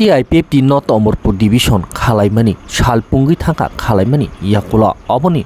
TIPFT North Omorpur Division Khalaimani Shal Pungui Thangka Khalaimani Yakula Oboni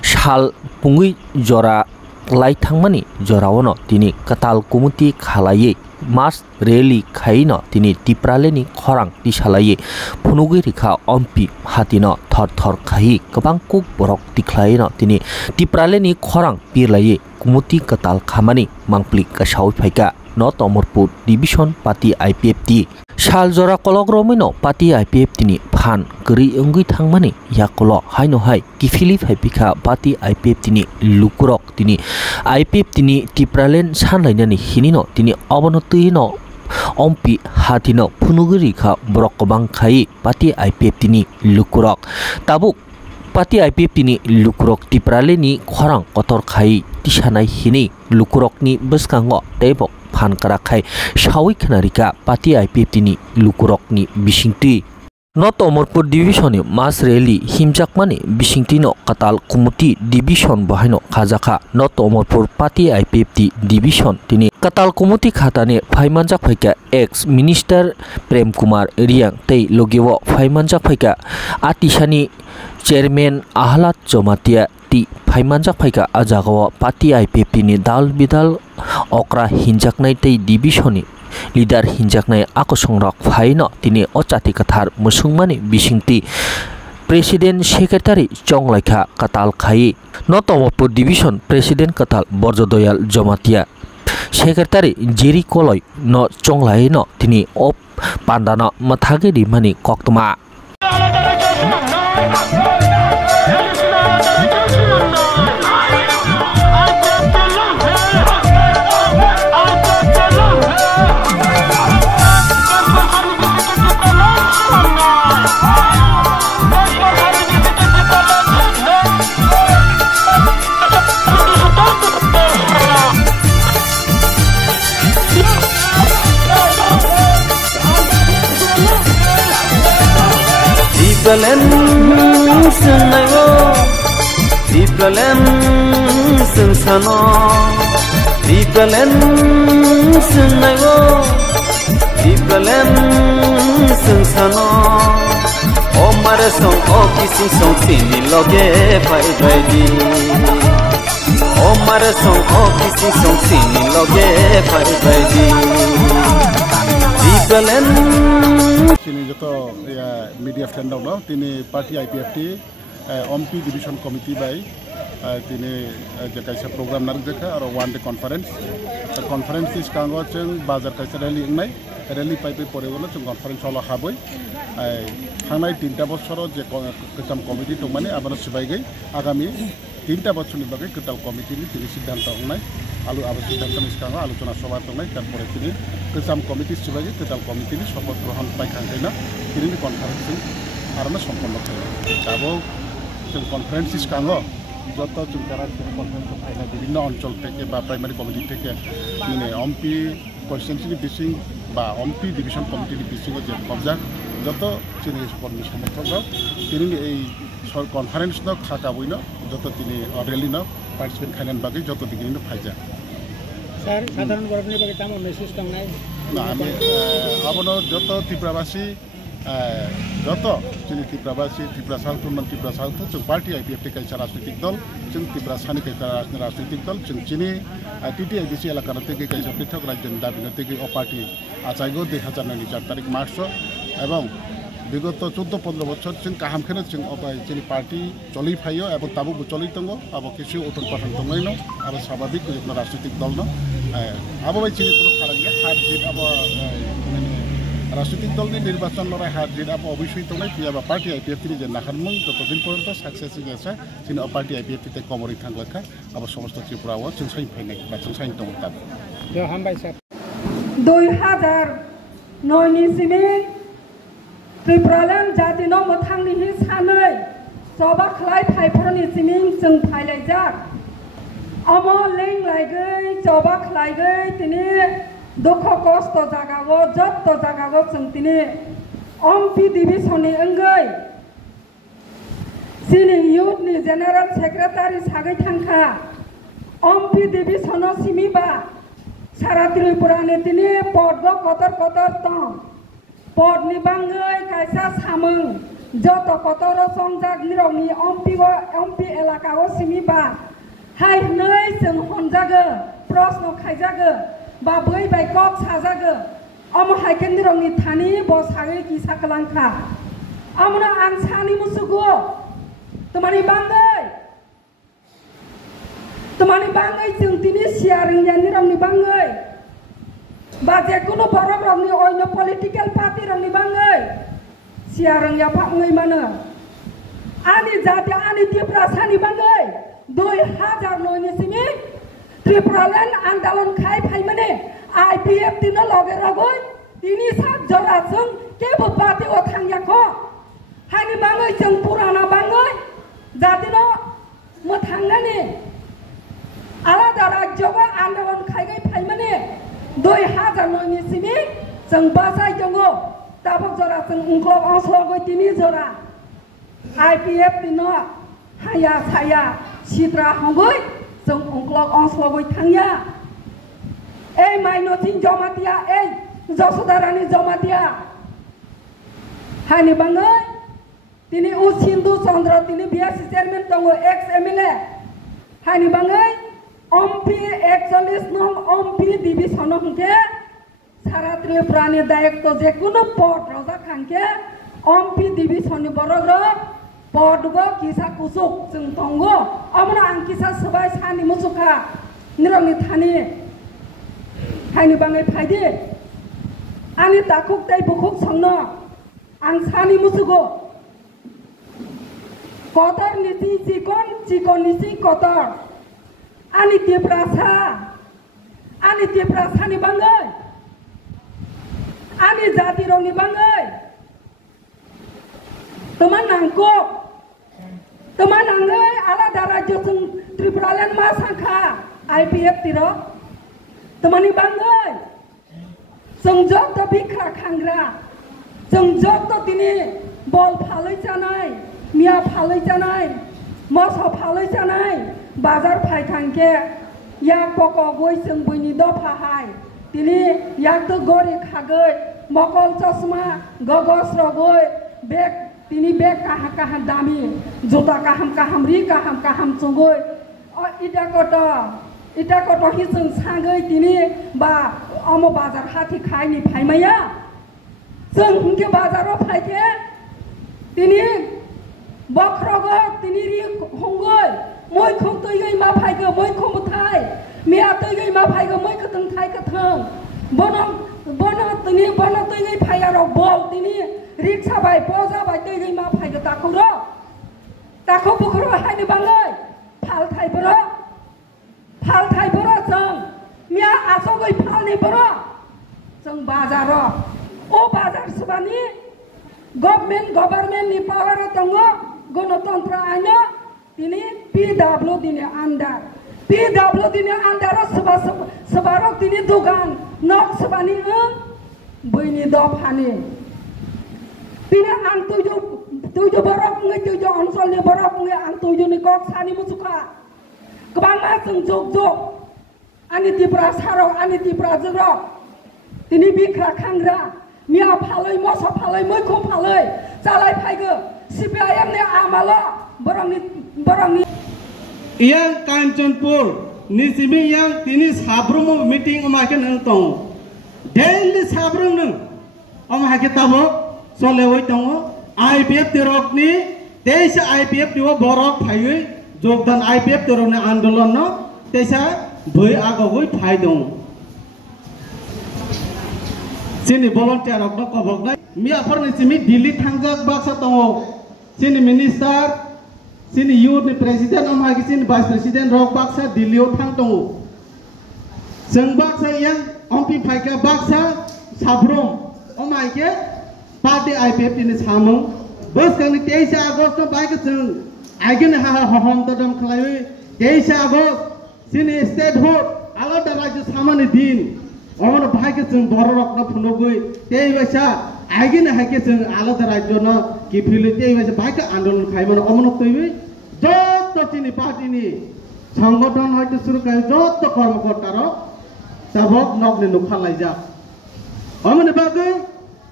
Shal Pungui Jora Lai Thangmani Jorawono Tini Katal Kumuti Khalaye Mas Rally Khaino Tini Tipraleni Khorang Tishalaye Punugui Rikha Ompi Hatino Thor Thor Khahi Kabangkuk Borok Tiklaino Tini Tipraleni Khorang Pirlaye Kumuti Katal Khamani Mangpli Kashawi Phaika North Omorpur Division Party IPFT Shal Jora Kologromino Party IPFT ni Phan Gri Ungui Thangmani Yakolo Haino Hai Kifili Phaipika Party IPFT ni Lukurok Tini IPFT ni Tipralen Sanlainani Hinino Tini Obonotuino Ompi Hatino Punugurika Brokobang Khai Party IPFT ni Lukurok Tabuk Party IPFT ni Lukurok Tiprale ni Khorang Kotor Khai Tishanai Hini Lukurok ni Beskango Tebok Phan Karakai Shawi Kanarika Party IPFT ni Lukurok ni Bishingti North Omorpur Division ni Mas Rally Himjakmani Bishingti no Katal Kumuti Division Bahino Khajaka North Omorpur Party IPFT Division Tini Katal Kumuti Khatane Phaimanjak Phaika ex Minister Prem Kumar Riang Tei Logewo Phaimanjak Phaika Atishani Chairman Ahlat Jomatia Ti Phaimanjak Phaika Ajagawa Party IPFT ni Dal Bidal Okra Hinjaknai Tei Division ni Leader Hinjaknai Akosongrok Phaino Tini Ochati Kathar Musungmani Bishingti President Secretary Chonglaikha Katal Khai North Omorpur Division President Katal Borjodoyal Jomatia Secretary Jiri Koloi no Chonglai no Tini Op Pandana Mathage di Mani Koktuma Dipelen sensano Dipelen sennayo Dipelen sensano Omare song o kisi song sini loge pai baidi Omare song o kisi song sini loge pai baidi Dipelen Sini joto ya media friend dong tini Party IPFT OMP Division Committee by tini kaisa program narik jeka aro one day conference is kango cheng bazar kaisa rally ingnai rally pai pore gono cheng conference holo haboi hangnai 3 bochoro je kesam committee to mane abano sibai gai agami 3 bochor ni bagai ketal committee ni tini siddhanto ingnai alu abo siddhanto ni kango alochona sabha tongnai tarpore tini kesam committee sibai ketal committee ni shopoth grohon pai khangkaina tini conference arona সম্পন্ন হলো তাবো conference কাঙ্গো যত চুলকারা conference ফাইনা বিভিন্ন অঞ্চল থেকে বা primary committee থেকে মানে Ampi constituency বিসিং বা অম্পি ডিভিশন কমিটির বিসিং যে কবজাক যত চিনি কর্মী সমর্থক তিনি এই কনফারেন্স ন খাকাবই ন যত তিনি র্যালি ন পার্টিসিপেট খাইলেন বাকি যত দিকে ফাইজা স্যার সাধারণ গর্ভনি বাকি তাম মেসেজ টং নাই না আমি আবনো যত ত্রিপুরাবাসী যত চিনি ত্রিপুরাবাসী ত্রিপুরা সাউথ ত্রিপুরা সাউথ जों पार्टी IPFT কাইसा राजनीतिक दल जों ত্রিপুরা सानि काइसा राजनीतिक दल जों चिनि TTIDC एलाकानो থেকে কাইसा পৃথক রাজ্যের দাবিনো থেকে ও পার্টি আচাইগো 2004 তারিখ মার্চ এবং বিগত 14-15 বছর जों কাহামখেনো जों চিনি পার্টি চলি ফাইও এবং তাবু চলি দङ अब কিছু উঠন পাঠন দङैनो आरो স্বাভাবিক जों राजनीतिक दल न अब চিনি কোনো ফারাক गैया हार जित अब মানে রাজনৈতিক দলनि নির্বাচন লড়াই হার জিত अब অবশ্যই তোলাই পিয়াবা পার্টি আইপিএফটি যে নাখানমুং ততদিন পর্যন্ত সাকসেস গেছে চিনি পার্টি আইপিএফটি তে কমরি থাকলেখা अब সমস্ত ত্রিপুরাও जों সাইন ফাইনাই বা जों সাইন দङ তা জয় হামবাই স্যার 2009 नि सिमी त्रिपुरालेन जाति न मथांनि हि सानै सबा खलाय फाइफोरनि सिमिं जों फाइलायजा अमो लें लायगै सबा खलायगै तिनि दुख कष्ट जागागो जत्त जागागो जों तिनि OMP डिभिजननि अंगै सिनि युथनि जेनेरेल सेक्रेटारि सागै थांखा OMP डिभिजन सिमिबा सारा त्रिपुरानि तिनि पदगो कतर कतर तम port ni bangai kaisa sameng joto kotoro songjak nirokni ompi elaka o simiba hai nei seng honjago प्रश्न खाइजागो बा बै बाय कक साजागो अम हाइकेन नरंनि थानि ब सागै किसा कलांखा अमना आं सानि मुसुगो तमानि बांगै जों दिनि सियारिं यानि रंनि बांगै बा जेकुनु बरम रंनि ओइनो पलिटिकल पार्टी रंनि बांगै सियारिं या फांगै मानो आनि जाति आनि तिप्रा सानि बांगै 2009 नि सिमि त्रिपुराल्यान्ड आन्दोलन खाइ फाइमाने IPF तिनो लगे रगोय तिनी सात जराजों केबो पार्टी ओ थांयाखो हानि बांगै जों पुराना बांगै जातिनो म थांनानि आलादा राज्यको आन्दोलन खाइगै फाइमाने 2009 नि सिमि जों बासाय दङो ताबक जराजों उंख्लब अंस्लगै तिनी जरा IPF तिनो हाया साया सिद्रा हंगै जों उंख्लब अंस्लगै थांया ए माइनोथिं जमातिया ए जसोदारानि जमातिया हानि बांगै तिनी उ सिन्धु चन्द्र तिनी बियासि चेयरमेन दङ एक्स एमएलए हानि बांगै ओमपी 41 नং ओमपी डिभिजन हंके सारा त्रिपुरानि दायित्व जेकुनु पद रजा खांके ओमपी डिभिजन नि बरग पदगो किसा कुसुक जों दंगो अमना आं किसा सबाय सानि मुसुखा निरंनि थानि हानि बांगै फायदि आनि दाकुक दै बुकुक संनो आं सानि मुसुगो कतर निसि चिकन निसि कतर आनि तिप्रासानि बांगै आनि जाति रंनि बांगै तमानांगै आलादा राज्य जों त्रिपुराल्यान्ड मा सांखा IPF तिरो तमानि बांगै जों जत बिख्रा खांग्रा जों जत दिनै बल फालै जानाय मिया फालै जानाय मोसौ फालै जानाय बाजार फायथांके याक पक गय जों बैनि दफाहाय दिनै याक तो गरि खागै मकल चश्मा गगस रगै बेग तिनी बेग काहा दामी जुता काहाम रि काहाम चुगै इटा कट हि जों सांगै तिनी बा अम बाजार हाथि खायनि फायमाया जों हुंके बाजाराव फायथे तिनी बख्रगो तिनी रि हंगै मैखौ तैगै मा फायगो मैखौ मुथाय मिया तैगै मा फायगो मैखौ थों थाय कथों बन तैगै फायार बल तिनी रिक्सा बाय बजा बाय तैगै मा फायगो ताखौ बुखरो हायनि बांगै फालथाय बर जों मिया आसगै फालनि बर जों बाजार ओ बाजार सबानि गभर्नमेन्ट नि पावर दङ गणतन्त्र आइन दिनै PW दिनै आन्दार सबारक दिनै दुगान नक सबानि बैनि दफानि दिनै आं तुजो बरक बुङै तुजो अनसलनि बरक बुङै आं तुजोनि कक सानि मुसुखा गोबां मा जों जग आनि तिप्रा सारक आनि तिप्रा जोरक दिनै बिख्रा खांग्रा मिया फालै मोसौ फालै मैखौ फालै जालाय फायगो CPIM नि आमाल बरंनि yang Kanchanpur nisimi yang tini sabrum meeting omake nang tong daily sabrum nang omake tabo solewoi tong IPF tirok ni teisa IPF tiwo borok phaioi jogdan IPF tirok ni आंदोलन no teisa boi agogoi phai dong sini volunteer rok no kobok na miya for nisimi Delhi thangjak baksa tong sini minister sini youth ni president omhagi sini vice president rok baksa Delhi o thang tong जों baksa yang ompi phaika baksa sabrom omhagi party IPF ni samung bos kang 23 August no baik जों again ha hom tadam khlai 23 August sini state vote alada rajya samani din omon baik जों borok na phunogoi tei baisa again hake जों alada rajya no ki phili tei baisa baik आंदोलन खाइमन omon तोइ যত চিনি পার্টিনি সংগঠন হয়তো শুরু করে যত কর্মকর্তারা তাবক নগ্নে নুখালাই যা অমনে বাগে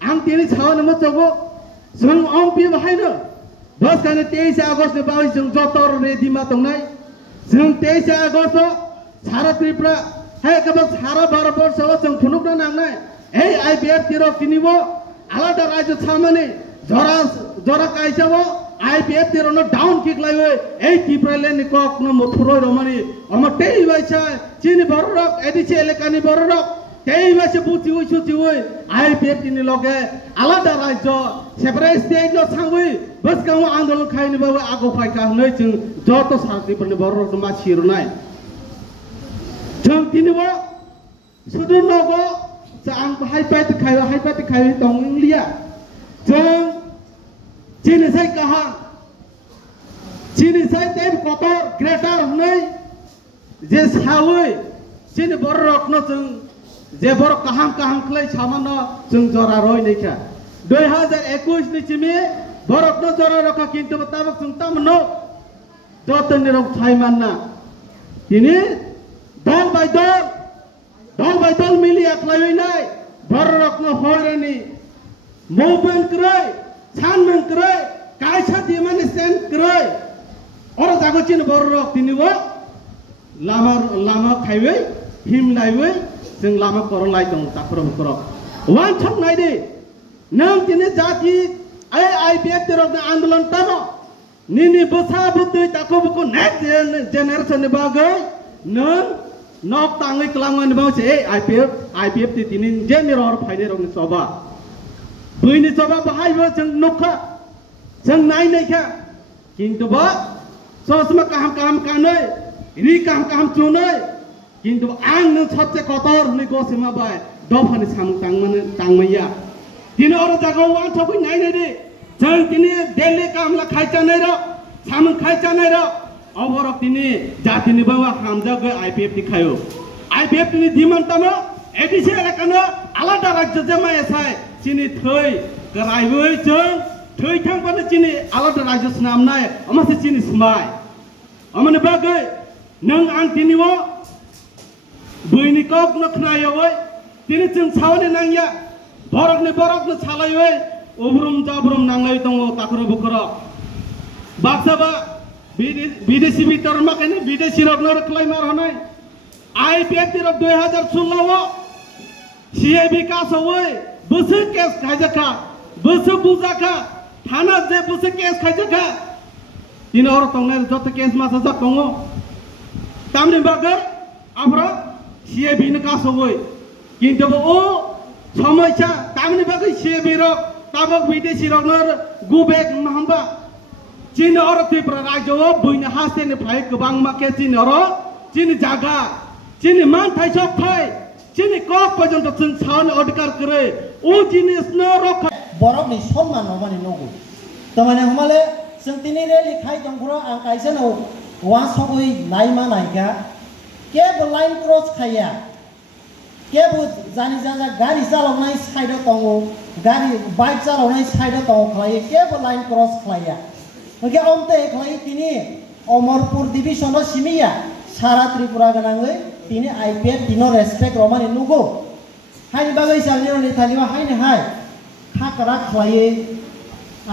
आं तिनी छावन म चगो जों अम्पि बाहायनो बस खाने 23 आगस्ट ने बावै जों जतर रेडी मा तंनाय जों 23 आगस्ट सारा त्रिपुरा हे कबल सारा भारत वर्ष जों फुनुकना नांनाय हे आईपीएफ तिरो तिनिबो आलादा राज्य छामने जरा काइसाबो आईपीएफ तिरो न डाउन किक लाइवे ए त्रिपुरा ले नि कक न मथुरो रमनी अम तेई वाइसा चिनी बररक एदिसे एलेकानि बररक तेई वाइसा बुति उइसु तिवै आईपीएफ तिनि लगे आलादा राज्य सेपरेट स्टेट ल सांगै बस गाव आन्दोलन खाइनि बाबो आगो फाइका नै जों जत सार्टिफोरनि बररक मा सिरनाय जों तिनिबो सुदु नगो आं हाइपात खायो तंलिया जों चिनिसाय कहा चिनिसाय तेम कतर ग्रेटर नै जे सावै चिनि बररक न जों जे बर काहाम खलै सामान जों जरा रय नैखा 2021 नि चिमि बरक न जरा रखा किन्तु बताबक जों तामनो जतनि रक थाइमानना तिनि दल बाय दल मिलि आख्लायनाय बररक न होरनि मुभमेन्ट क्रै छानमेन क्रै कायसा दिमानि स्टेन्ड क्रै और जागो चिन बररक तिनिबो लामा खाइबै हिम लाइबै जों लामा कर लाइ दं ताखरम कर वान छक नायदे नों तिनि जाति आईपीएफ तिरक आन्दोलन तनो निनि बसा बुदै ताखोबको नेक्स्ट जेनेरेशन नि बागै नों नक ताङै क्लांगन बावसे आईपीएफ तिनि जे निरर फाइने रंनि सभा बैनि सभा बाहायबो जों नखा जों नायनायखा किन्तु बा ससमा काम कानै रि काम चुनै किन्तु आं नों सबसे कतर नि गसेमा बाय दफानि सामु तांमैया तिनि अर जागाव आं थबै नायनाय दे जों तिनि दिल्ली कामला खाइचानै र सामु खाइचानै र अबरक तिनि जातिनि बाबा हामजा गय आईपीएफ दिखायो आईपीएफ तिनि दिमानतामा एदिसे एलाकानो आलादा राज्य जमा एसाय चिनि थै गरायबै जों थै थांबानो चिनि आलादा राज्य नामनाय अमासे चिनि स्माय अमने बागै नों आं तिनिवो बैनि कक न खनायवै तिनि जों सावनि नांया बरक न छालायवै उब्रुम जाब्रुम नांलाय दङ ताखर बुखर बाक्साबा विदेशी भीतर माखाने विदेशी रगनर क्लाइ मार हनाय आईपीएफ तिर 2016 सीएबी का सवै बसे केस खाइजाखा बसे बुजाखा थाना जे बसे केस खाइजाखा दिन और तंगनाय जत केस मासा जा दङ तामनि बागै आब्रा सीएबी न का सवै किन्तु ओ समस्या तामनि बागै सीएबी र ताबक विदेशी रगनर गुबेक महबा चिन और त्रिपुरा राज्य बैनो हास्टेनिफ्राय गोबां माखे चिन और चिन जागा चिन मान थाइसक थाइ चिन कक पर्यन्त जों सावनि अधिकार करे ओ जिनिस न रखा बरकनि सम्मान नमानि नगु तमाने हमाले जों तिनि रेलि खाइ दंफुरा आं काइसेनो वा सबै नायमा नायगा केबो लाइन क्रस खाया केबो जानि जाजा गाड़ी चालावनाय साइडआव दङ गाड़ी बाइक चालावनाय साइडआव दङ खालायो केबो लाइन क्रस खाया ओके अमते खालायो तिनि अमरपुर डिभिजन सिमिया सारा त्रिपुरा गनाङै तिनि आईपीएफ तिनो रेसपेक्ट रमानि नुगो हाइ बागै जानिरनि थानिवा हाइने हाय खाकरा खालायो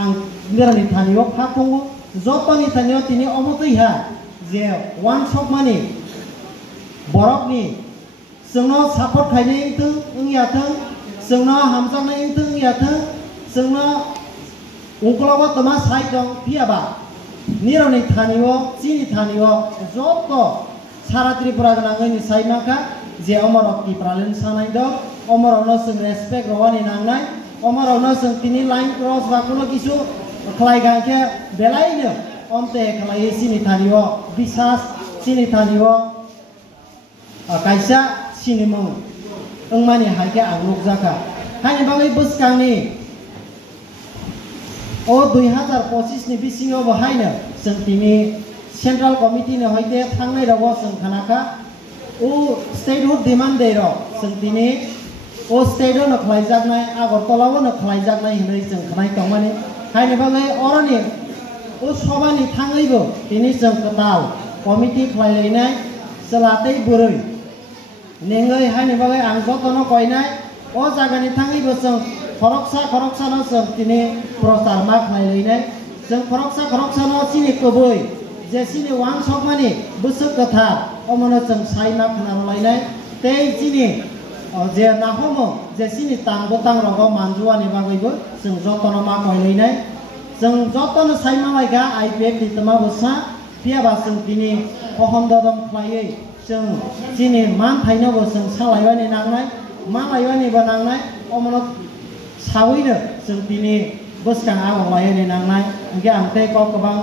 आं निरनि थानिवा खाखङो जतनि थानिवा तिनि अमतैहा जे वान शप मानि बरकनि जोंनो सापर्ट खायनाय इंयाथों जोंनो हामजानाय इंयाथों जोंनो उंकलावा तमा साइड दं पियाबा निरनि थानिवा चिनि थानिवा जत सारा त्रिपुरा गनाङै नि साइमाखा जे अमरक तिप्रालेन सानाय दं अमरावनो जों रेसपेक्ट रवानि नांनाय अमरावनो जों तिनि लाइन क्रस बाकुनो किसु खलायगांखे बेलायनो अमते खलाय चिनि थानिवा बिसास चिनि थानिवा कायसा सिनेमा अंमानि हायके आगलुक जाका हायनि बागै बसकांनि ओ 2025 नि बिसिङाव बाहायनो जों तिनि सेन्ट्रेल कमिटि नि हयते थांनाय राव जों खानाखा ओ स्टेटहुड डिमान्ड दे र जों तिनि ओ स्टेटआव न खलायजागनाय आगरतलाव न खलायजागनाय होनै जों खानाय दंमाने हायनि बागै अरनि ओ सभानि थाङैबो तिनि जों कताल कमिटि खलायलायनाय सलातै बुरै नेङै हायनि बागै आं जतनो कयनाय ओ जागानि थाङैबो जों खरकसा न जों दिनै प्रस्तार मा खालायलायनाय जों खरकसा न सिनि गुबै जे सिनि वान सकमानि गोसो गोथार अमनो जों साइमा खानालायनाय ते जिनि जे नाहमो जे सिनि तांबो तांरगाव मानजुवानि बागैबो जों जतन मा खालायलायनाय जों जतन साइमा माइगा आइपिएफ दितमा बसा पियाबा जों दिनै अहम ददम खालायै जों दिनै मान थाइनोबो जों सालायबानि नांनाय मा लायबानिबो नांनाय अमनो सावैनो जों दिनै बोसकां आगलायनि नांनाय ओंखे आंते गोबां